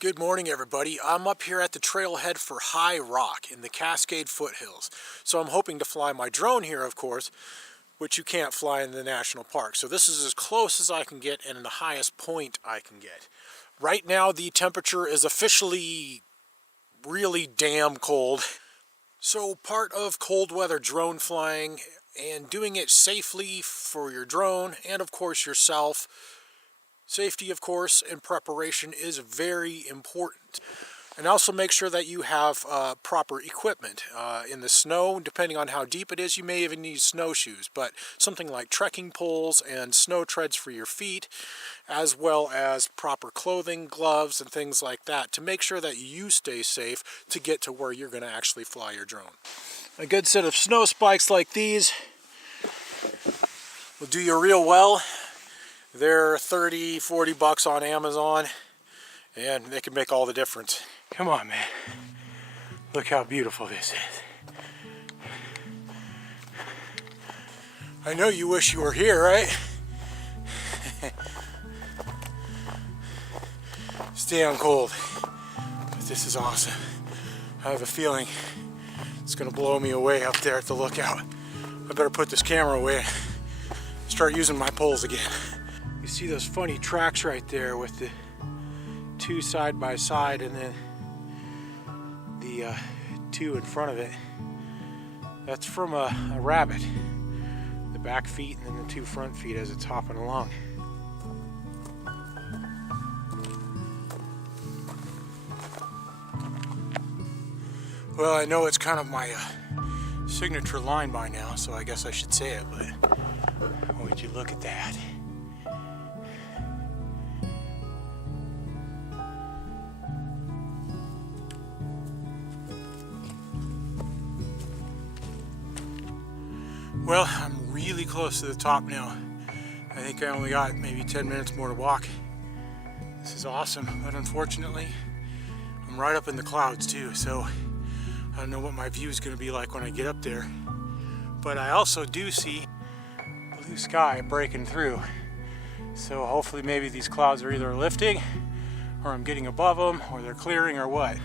Good morning, everybody. I'm up here at the trailhead for High Rock in the Cascade Foothills. So I'm hoping to fly my drone here, of course, which you can't fly in the national park. So this is as close as I can get and the highest point I can get. Right now the temperature is officially really damn cold. So part of cold weather drone flying and doing it safely for your drone and of course yourself, safety, of course, and preparation is very important. And also make sure that you have proper equipment. In the snow, depending on how deep it is, you may even need snowshoes, but something like trekking poles and snow treads for your feet, as well as proper clothing, gloves, and things like that to make sure that you stay safe to get to where you're going to actually fly your drone. A good set of snow spikes like these will do you real well. They're $30–40 on Amazon, and they can make all the difference. Come on, man. Look how beautiful this is. I know you wish you were here, right? It's damn cold, but this is awesome. I have a feeling it's gonna blow me away up there at the lookout. I better put this camera away and start using my poles again. You see those funny tracks right there with the two side by side and then the two in front of it. That's from a rabbit. The back feet and then the two front feet as it's hopping along. Well, I know it's kind of my signature line by now, so I guess I should say it, but would you look at that? Well, I'm really close to the top now. I think I only got maybe 10 minutes more to walk. This is awesome, but unfortunately, I'm right up in the clouds too, so I don't know what my view is going to be like when I get up there. But I also do see blue sky breaking through. So hopefully maybe these clouds are either lifting, or I'm getting above them, or they're clearing, or what.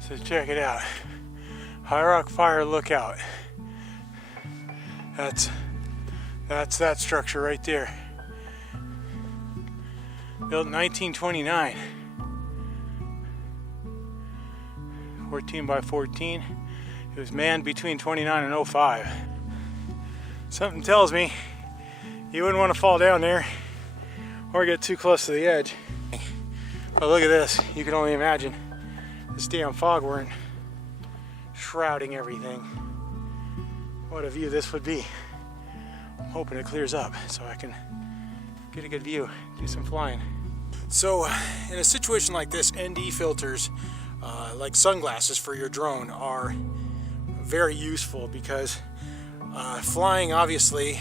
So check it out. High Rock Fire Lookout. That's that structure right there. Built in 1929. 14 by 14. It was manned between 29 and 05. Something tells me you wouldn't want to fall down there or get too close to the edge. But look at this. You can only imagine this damn fog weren't shrouding everything. What a view this would be. I'm hoping it clears up so I can get a good view, do some flying. So in a situation like this, ND filters like sunglasses for your drone are very useful because flying, obviously,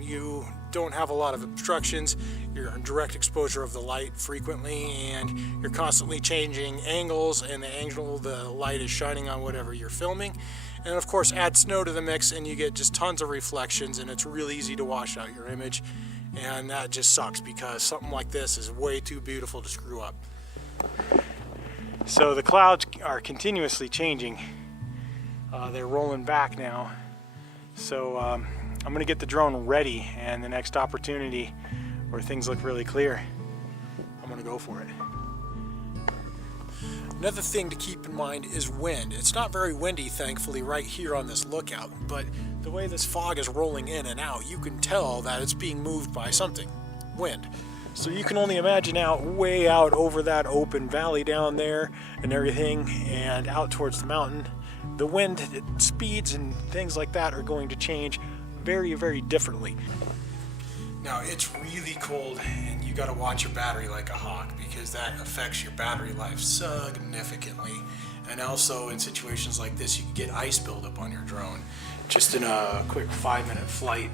you don't have a lot of obstructions. You're in direct exposure of the light frequently, and you're constantly changing angles, and the angle the light is shining on whatever you're filming. And of course, add snow to the mix and you get just tons of reflections, and it's really easy to wash out your image. And that just sucks because something like this is way too beautiful to screw up. So the clouds are continuously changing. They're rolling back now. So I'm gonna get the drone ready, and the next opportunity where things look really clear, I'm gonna go for it. Another thing to keep in mind is wind. It's not very windy, thankfully, right here on this lookout, but the way this fog is rolling in and out, you can tell that it's being moved by something, wind. So you can only imagine way out over that open valley down there and everything, and out towards the mountain. The wind speeds and things like that are going to change very, very differently. Now, it's really cold, and you got to watch your battery like a hawk because that affects your battery life significantly. And also, in situations like this, you can get ice buildup on your drone. Just in a quick 5-minute flight,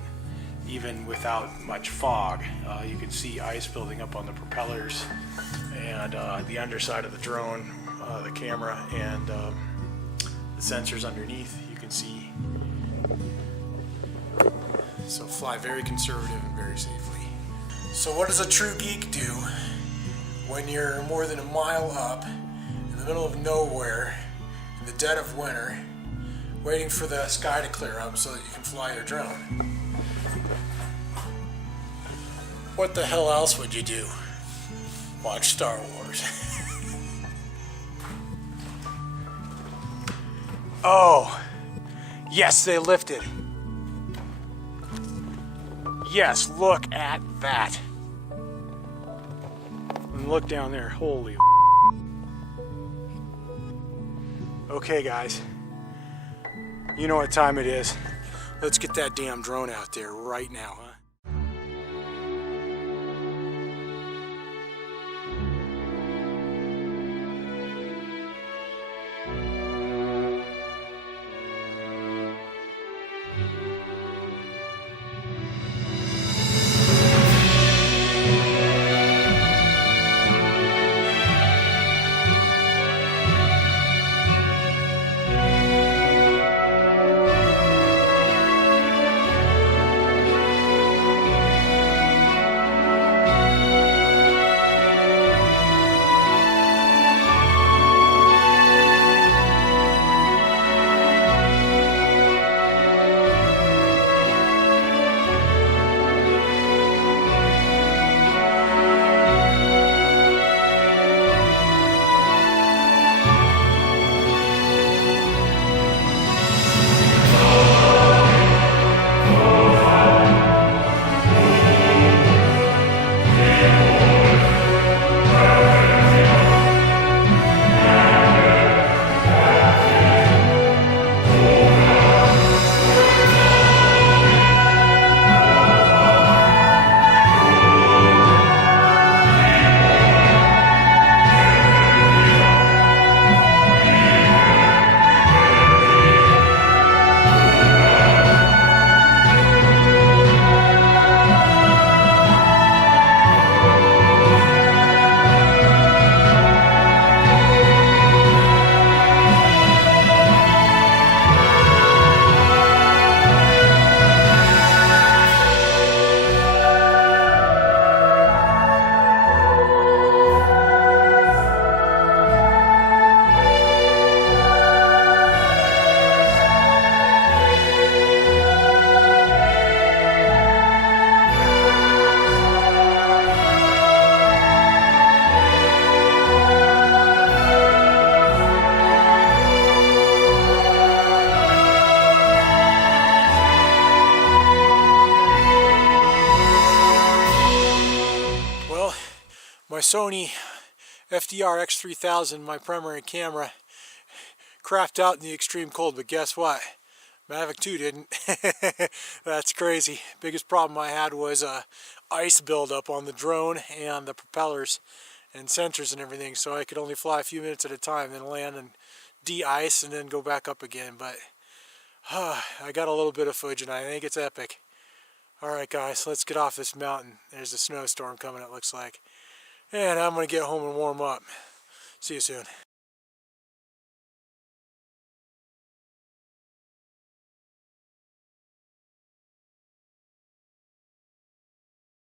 even without much fog, you can see ice building up on the propellers and the underside of the drone, the camera, and the sensors underneath. You can see. So fly very conservative and very safely. So what does a true geek do when you're more than a mile up in the middle of nowhere in the dead of winter, waiting for the sky to clear up so that you can fly your drone. What the hell else would you do? Watch Star Wars. Oh, yes, they lifted. Yes, look at that. And look down there, holy. Okay guys, you know what time it is. Let's get that damn drone out there right now, huh? My Sony FDR X3000, my primary camera, crapped out in the extreme cold, but guess what? Mavic 2 didn't. That's crazy. Biggest problem I had was ice buildup on the drone and the propellers and sensors and everything, so I could only fly a few minutes at a time, then land and de-ice and then go back up again. But I got a little bit of footage and I think it's epic. Alright guys, let's get off this mountain. There's a snowstorm coming, it looks like. And I'm going to get home and warm up. See you soon.